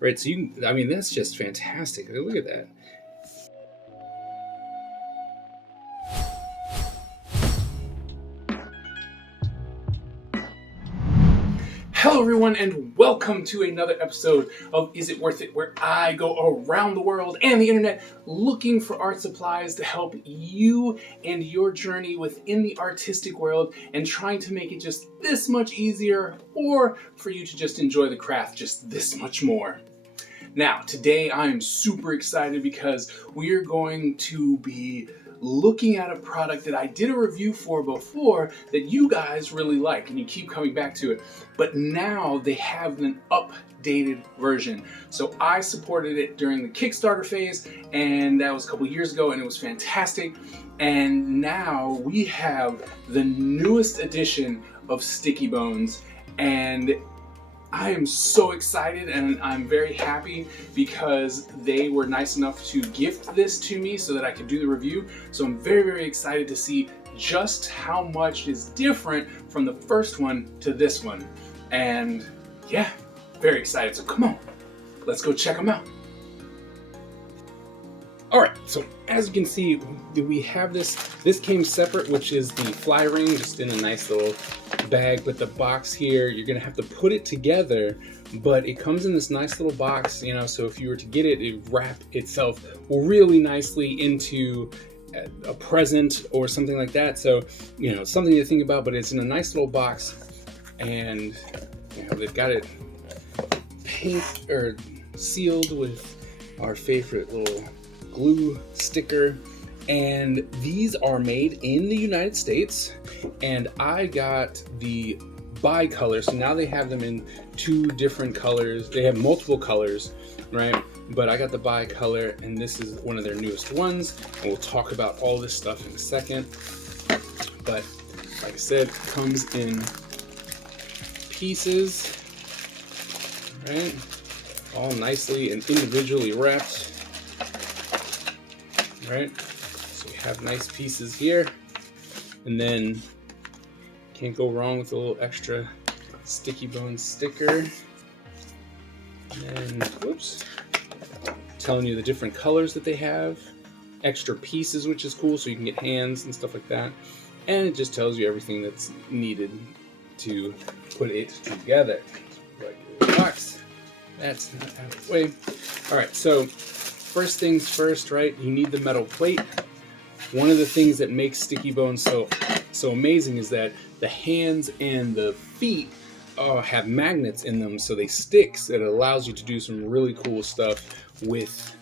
right? So I mean, that's just fantastic. Look at that. Hello everyone and welcome to another episode of Is It Worth It, where I go around the world and the internet looking for art supplies to help you and your journey within the artistic world and trying to make it just this much easier, or for you to just enjoy the craft just this much more. Now, today I am super excited because we are going to be looking at a product that I did a review for before that you guys really like and you keep coming back to it, but now they have an updated version. So I supported it during the Kickstarter phase, and that was a couple years ago, and it was fantastic. And now we have the newest edition of Stickybones, and I am so excited and I'm very happy because they were nice enough to gift this to me so that I could do the review. So I'm very, very excited to see just how much is different from the first one to this one. And yeah, very excited. So come on, let's go check them out. All right, so as you can see, we have this came separate, which is the fly ring, just in a nice little bag. But the box here, you're gonna have to put it together, but it comes in this nice little box, you know, so if you were to get it, it wrap itself really nicely into a present or something like that. So, you know, something to think about, but it's in a nice little box, and you know, they've got it paint or sealed with our favorite little glue sticker, and these are made in the United States, and I got the bi-color. So now they have them in two different colors. They have multiple colors, right? But I got the bi-color, and this is one of their newest ones, and we'll talk about all this stuff in a second. But like I said, it comes in pieces, right? All nicely and individually wrapped. Right, so we have nice pieces here, and then can't go wrong with a little extra Stickybones sticker. And whoops, telling you the different colors that they have, extra pieces, which is cool, so you can get hands and stuff like that. And it just tells you everything that's needed to put it together. Regular box. That's not out of the way. All right, so first things first, right? You need the metal plate. One of the things that makes Stickybones so amazing is that the hands and the feet have magnets in them, so they stick. So it allows you to do some really cool stuff with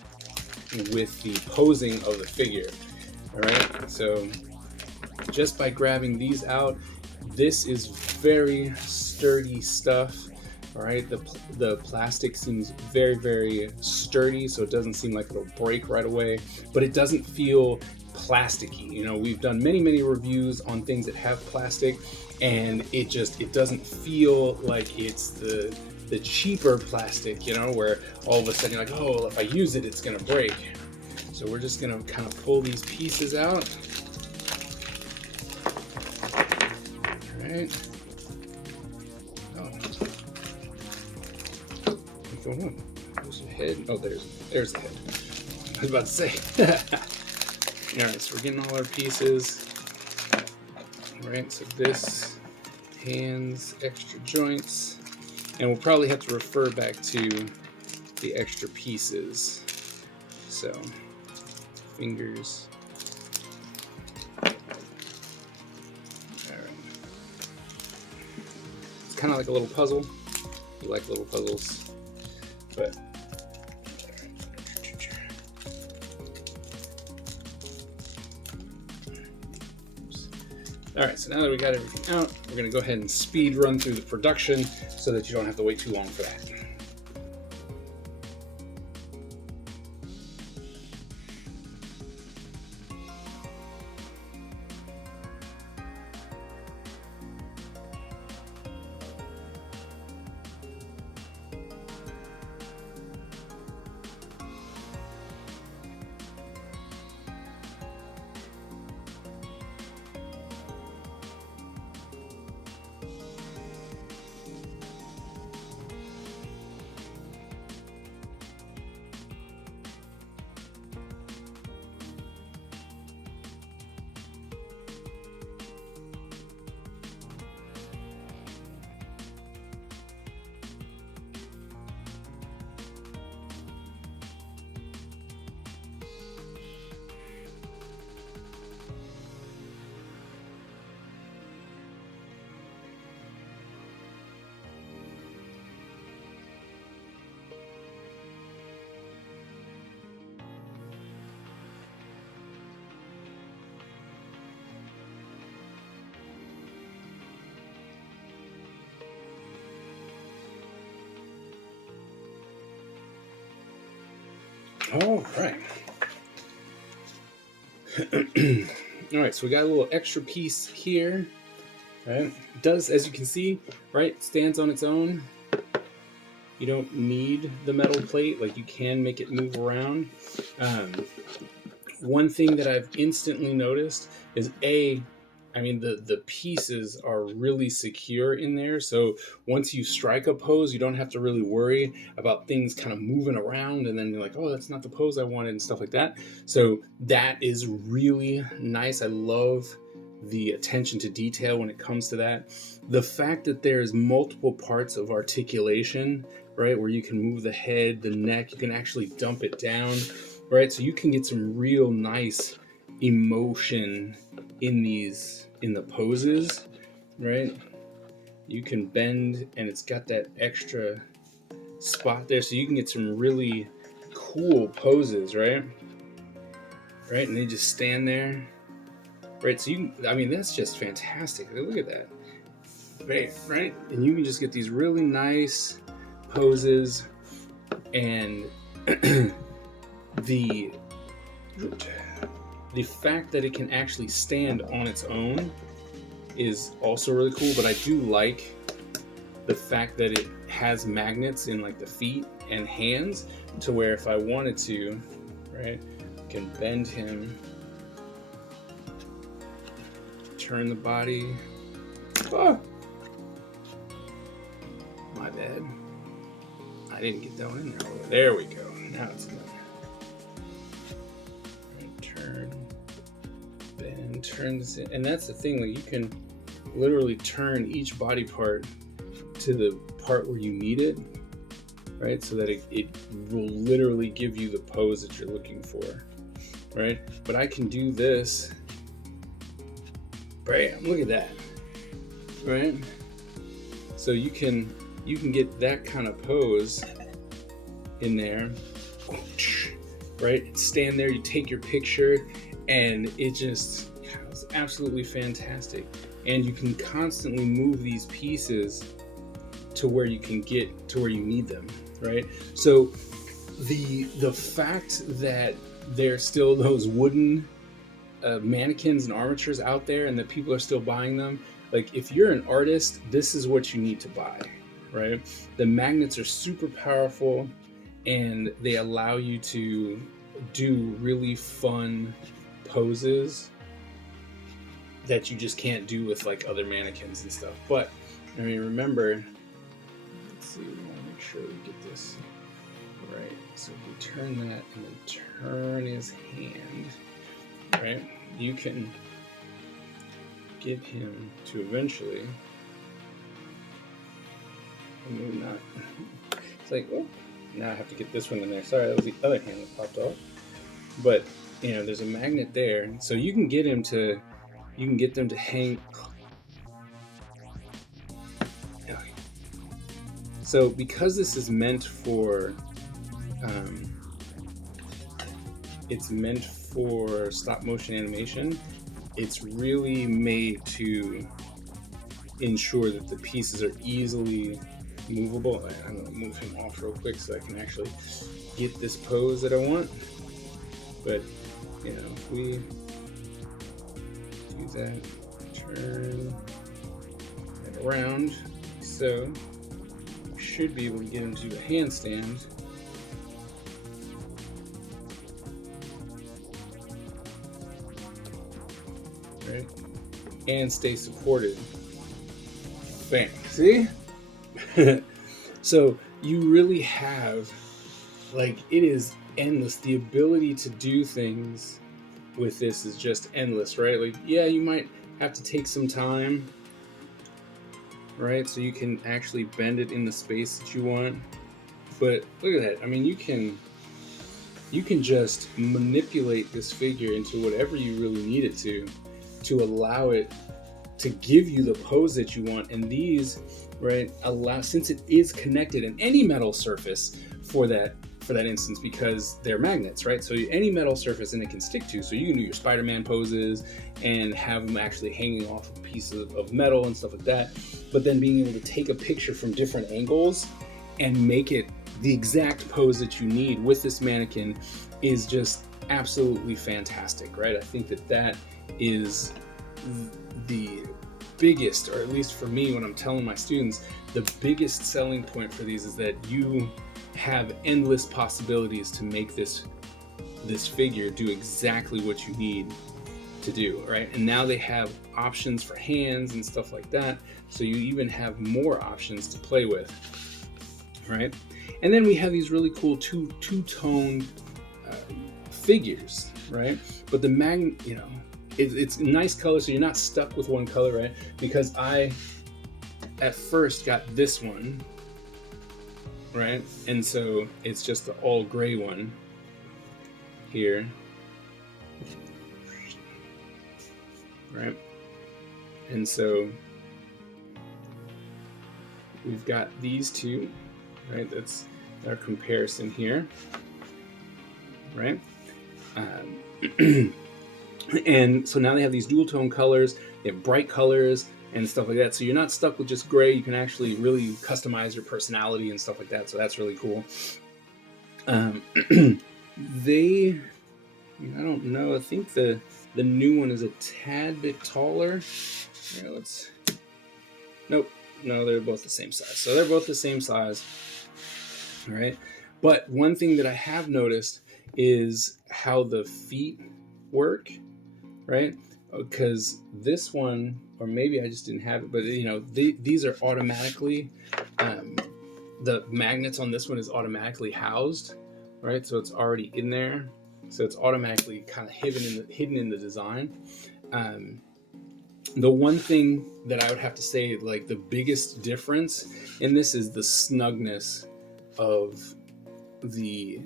the posing of the figure. All right. So just by grabbing these out, this is very sturdy stuff. All right, the plastic seems very, very sturdy, so it doesn't seem like it'll break right away, but it doesn't feel plasticky. You know, we've done many reviews on things that have plastic, and it doesn't feel like it's the cheaper plastic, you know, where all of a sudden you're like, oh, if I use it, it's gonna break. So we're just gonna kind of pull these pieces out. All right. Where's the head? Oh, there's the head. I was about to say. All right, so we're getting all our pieces. All right, so this, hands, extra joints, and we'll probably have to refer back to the extra pieces. So, fingers. All right. It's kind of like a little puzzle. You like little puzzles. But all right, so now that we got everything out, we're going to go ahead and speed run through the production so that you don't have to wait too long for that. All right. All right, so we got a little extra piece here. Right? It does, as you can see, right, stands on its own. You don't need the metal plate. Like, you can make it move around. One thing that I've instantly noticed is the pieces are really secure in there. So once you strike a pose, you don't have to really worry about things kind of moving around and then you're like, oh, that's not the pose I wanted and stuff like that. So that is really nice. I love the attention to detail when it comes to that. The fact that there's multiple parts of articulation, right, where you can move the head, the neck, you can actually dump it down, right? So you can get some real nice emotion in the poses, right? You can bend and it's got that extra spot there, so you can get some really cool poses, right? Right, and they just stand there, right? So that's just fantastic. Look at that, right? And you can just get these really nice poses, and the fact that it can actually stand on its own is also really cool. But I do like the fact that it has magnets in like the feet and hands, to where if I wanted to, right, I can bend him, turn the body. Oh, my bad. I didn't get down in there. There we go. Now it's done. Turn, bend, turn this in. And that's the thing, like, you can literally turn each body part to the part where you need it, right? So that it will literally give you the pose that you're looking for, right? But I can do this, bam, look at that, right? So you can get that kind of pose in there, right? Stand there, you take your picture, and it's absolutely fantastic. And you can constantly move these pieces to where you can get to where you need them, right? So the fact that there's still those wooden mannequins and armatures out there and that people are still buying them, like, if you're an artist, this is what you need to buy, right? The magnets are super powerful and they allow you to do really fun poses that you just can't do with like other mannequins and stuff. But I mean, remember, let's see, we want to make sure we get this right. So if we turn that and then turn his hand, right, you can get him to eventually, maybe not, it's like, oh, now I have to get this one in there. Sorry, that was the other hand that popped off. But there's a magnet there, so you can get them to hang. So because this is meant for stop motion animation, it's really made to ensure that the pieces are easily movable. I'm going to move him off real quick so I can actually get this pose that I want. But if we do that, turn it around, so we should be able to get him to do a handstand. Right? And stay supported. Bam. See? So you really have, like, it is endless. The ability to do things with this is just endless, right? Like, yeah, you might have to take some time, right? So you can actually bend it in the space that you want. But look at that. I mean, you can just manipulate this figure into whatever you really need it to allow it to give you the pose that you want. And these, right, since it is connected in any metal surface for that instance, because they're magnets, right? So any metal surface and it can stick to, so you can do your Spider-Man poses and have them actually hanging off of pieces of metal and stuff like that. But then being able to take a picture from different angles and make it the exact pose that you need with this mannequin is just absolutely fantastic, right? I think that that is the biggest, or at least for me when I'm telling my students, the biggest selling point for these is that you have endless possibilities to make this figure do exactly what you need to do, right? And now they have options for hands and stuff like that, so you even have more options to play with, right? And then we have these really cool two-tone figures, right? But the it's a nice color, so you're not stuck with one color, right? Because I at first got this one, right? And so it's just the all gray one here, right? And so we've got these two, right? That's our comparison here, right? And so now they have these dual tone colors, they have bright colors and stuff like that. So you're not stuck with just gray. You can actually really customize your personality and stuff like that. So that's really cool. I don't know. I think the new one is a tad bit taller. Here, nope. No, they're both the same size. So they're both the same size. All right. But one thing that I have noticed is how the feet work, right? Because this one, or maybe I just didn't have it, but these are automatically, the magnets on this one is automatically housed, right? So it's already in there. So it's automatically kind of hidden in the design. The one thing that I would have to say, like the biggest difference in this is the snugness of the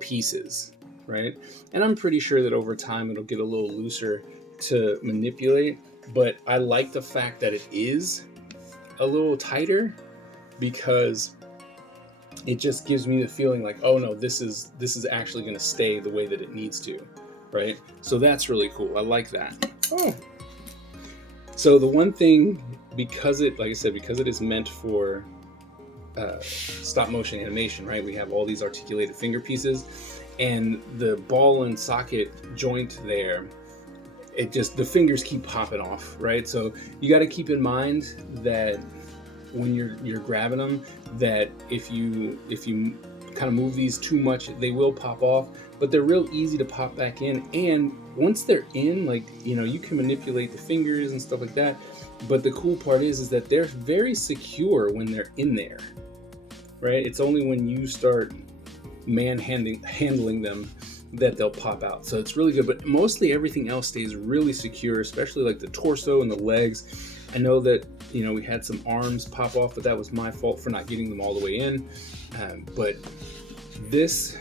pieces, right? And I'm pretty sure that over time it'll get a little looser to manipulate, but I like the fact that it is a little tighter, because it just gives me the feeling like, oh no, this is actually going to stay the way that it needs to, right? So that's really cool. I like that. Oh, so the one thing, because it is meant for stop motion animation, right? We have all these articulated finger pieces, and the ball and socket joint there, the fingers keep popping off, right? So you got to keep in mind that when you're grabbing them, that if you kind of move these too much, they will pop off, but they're real easy to pop back in. And once they're in, you can manipulate the fingers and stuff like that. But the cool part is that they're very secure when they're in there, right? It's only when you start handling them that they'll pop out. So it's really good, but mostly everything else stays really secure, especially like the torso and the legs. I know that we had some arms pop off, but that was my fault for not getting them all the way in. But this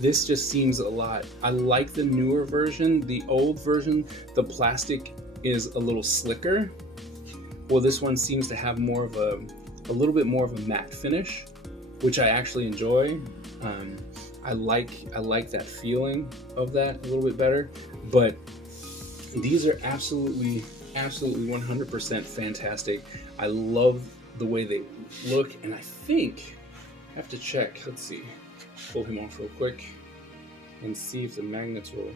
just seems a lot. I like the newer version. The old version, the plastic is a little slicker. Well, this one seems to have more of a little bit more of a matte finish, which I actually enjoy. I like that feeling of that a little bit better. But these are absolutely 100% fantastic. I love the way they look, and I think I have to check. Let's see. Pull him off real quick and see if the magnets will.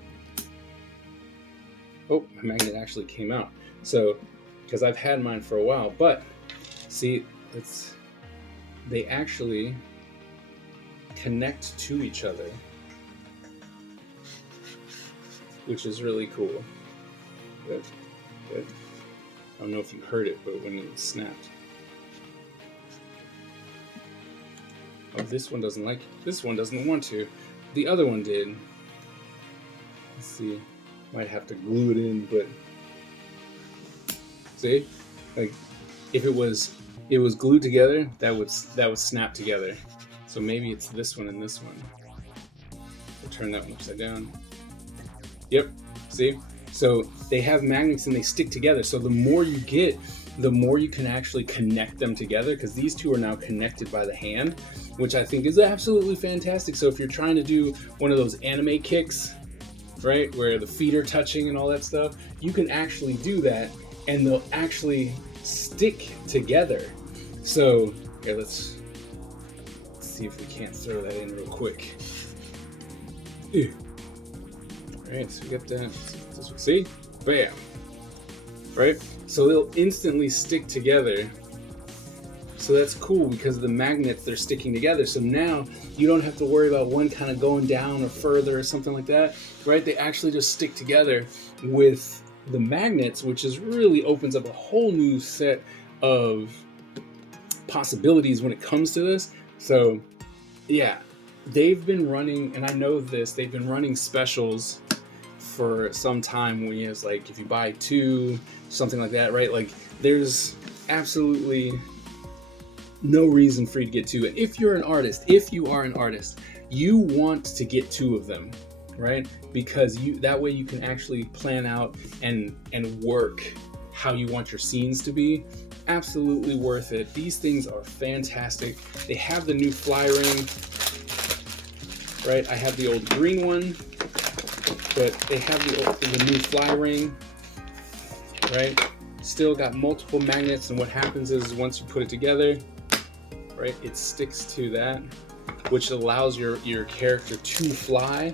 Oh, my magnet actually came out. So, because I've had mine for a while, but see, they actually connect to each other, which is really cool. Good. I don't know if you heard it, but when it snapped. Oh, this one doesn't like it. This one doesn't want to. The other one did. Let's see. Might have to glue it in, but see? Like if it was glued together, that would snap together. So maybe it's this one and this one. I'll turn that one upside down. Yep. See? So they have magnets and they stick together. So the more you get, the more you can actually connect them together, because these two are now connected by the hand, which I think is absolutely fantastic. So if you're trying to do one of those anime kicks, right, where the feet are touching and all that stuff, you can actually do that and they'll actually stick together. So here, let's see see if we can't throw that in real quick. Alright, so we got that. See? Bam! Right? So they'll instantly stick together. So that's cool because the magnets, they're sticking together. So now you don't have to worry about one kind of going down or further or something like that, right? They actually just stick together with the magnets, which is really opens up a whole new set of possibilities when it comes to this. So yeah, they've been running, and I know this, they've been running specials for some time when it's like if you buy two, something like that, right? Like there's absolutely no reason for you to get two. And if you are an artist, you want to get two of them, right? Because that way you can actually plan out and work how you want your scenes to be. Absolutely worth it. These things are fantastic. They have the new fly ring, right? I have the old green one, but they have the new fly ring, right? Still got multiple magnets, and what happens is once you put it together, right, it sticks to that, which allows your character to fly,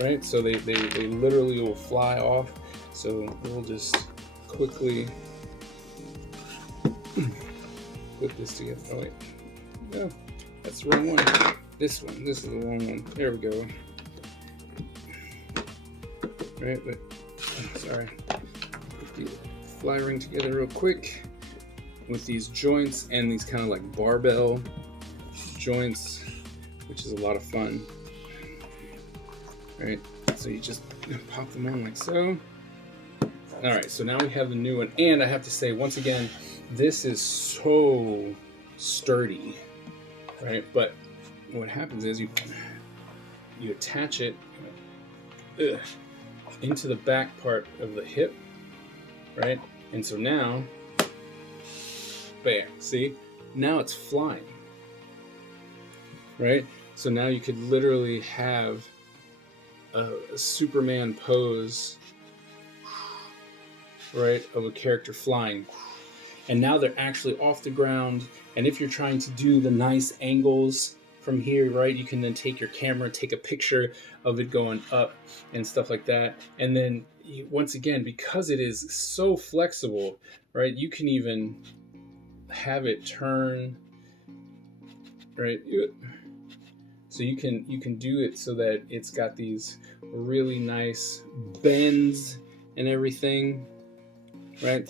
right? So they literally will fly off. So we'll just quickly put this together. Oh wait, no, that's the wrong one. This is the wrong one. There we go. Right, but sorry. Put the fly ring together real quick with these joints and these kind of like barbell joints, which is a lot of fun. All right, so you just pop them on like so. All right, so now we have the new one, and I have to say once again, this is so sturdy, right? But what happens is you attach it into the back part of the hip, right? And so now, bam, see? Now it's flying, right? So now you could literally have a Superman pose, right, of a character flying. And now they're actually off the ground. And if you're trying to do the nice angles from here, right, you can then take your camera, take a picture of it going up and stuff like that. And then once again, because it is so flexible, right, you can even have it turn, right? So you can do it so that it's got these really nice bends and everything, right?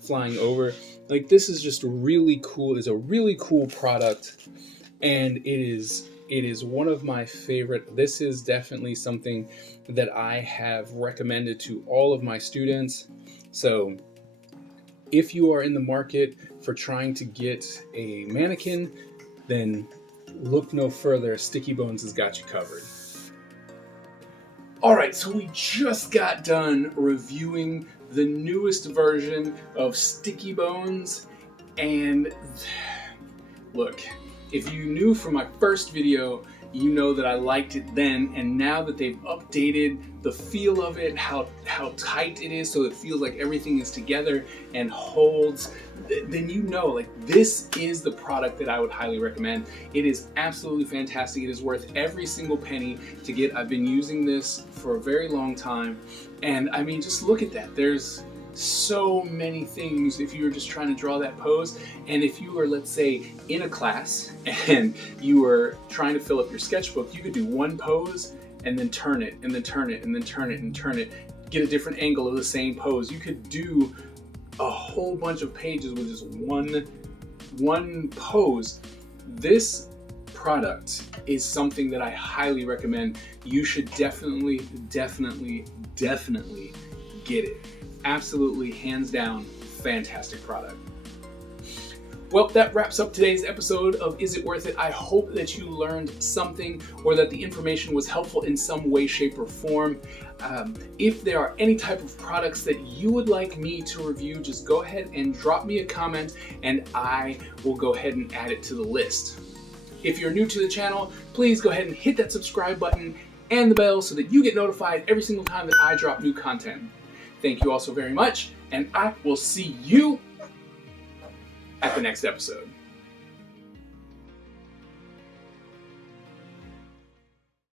Flying over. Like this is just really cool. It's a really cool product, and it is one of my favorite. This is definitely something that I have recommended to all of my students. So if you are in the market for trying to get a mannequin, then look no further. Stickybones has got you covered. All right, so we just got done reviewing the newest version of Stickybones, and look, if you knew from my first video, you know that I liked it then, and now that they've updated the feel of it, how tight it is so it feels like everything is together and holds, then you know, like, this is the product that I would highly recommend. It is absolutely fantastic. It is worth every single penny to get. I've been using this for a very long time, and I mean, just look at that. There's so many things if you were just trying to draw that pose. And if you were, let's say, in a class and you were trying to fill up your sketchbook, you could do one pose and then turn it and then turn it and then turn it and turn it, get a different angle of the same pose. You could do a whole bunch of pages with just one pose. This product is something that I highly recommend. You should definitely get it. Absolutely, hands down, fantastic product. Well, that wraps up today's episode of Is It Worth It? I hope that you learned something, or that the information was helpful in some way, shape, or form. If there are any type of products that you would like me to review, just go ahead and drop me a comment, and I will go ahead and add it to the list. If you're new to the channel, please go ahead and hit that subscribe button and the bell so that you get notified every single time that I drop new content. Thank you all so very much, and I will see you at the next episode.